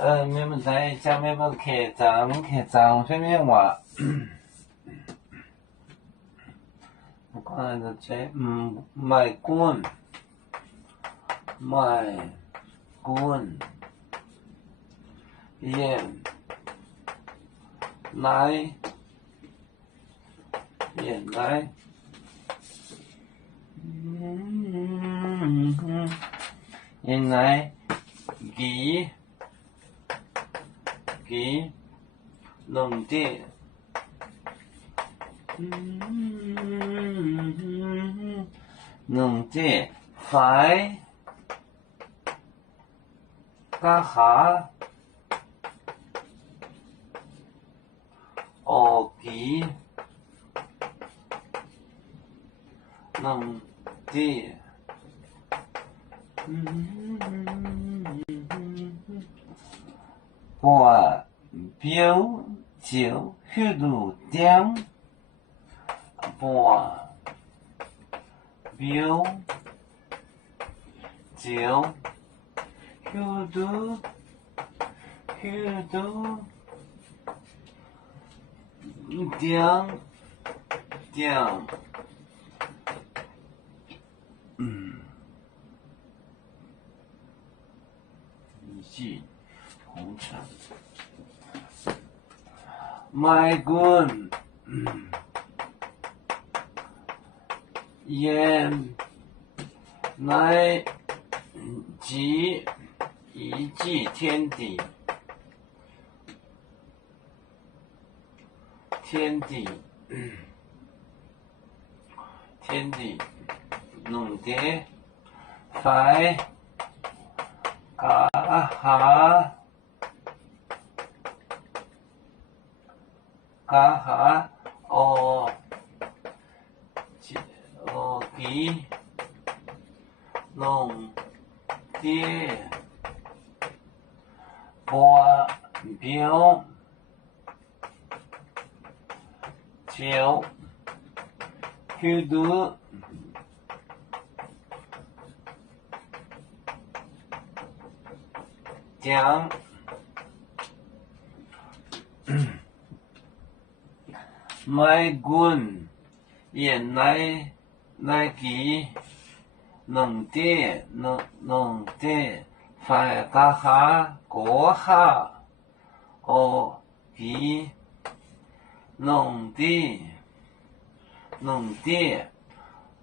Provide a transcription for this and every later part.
没问题，讲咩要客栈什么话？我讲就这，卖滚，盐，奶，盐奶，鸡，两碟，两碟，饭，加虾，蚵鸡，两碟。半标酒许多点，半标酒许多点，一剂红茶，卖滚，盐，奶，鸡，一剂天地，两碟，饭，加虾，蚵鸡，两碟，半标酒许多点，卖滚，盐奶鸡，两碟，饭加虾，锅虾，蚵鸡，两碟，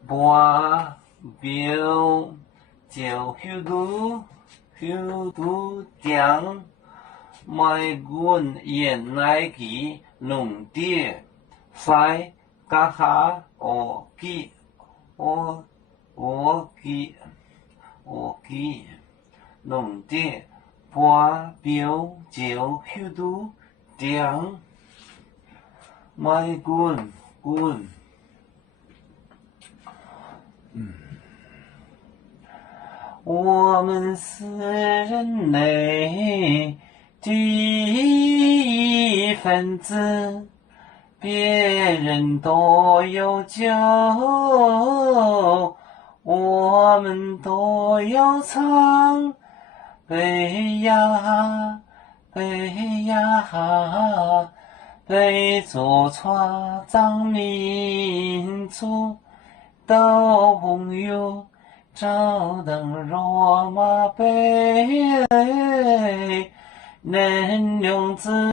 半标酒许多点，卖滚，盐奶鸡，两碟，饭加虾，蚵鸡，两碟，半标酒许多点，卖滚。我们是人类的一份子，别人都有酒，我们都要唱。悲呀悲做创造民族的朋友，照当罗马杯，能用自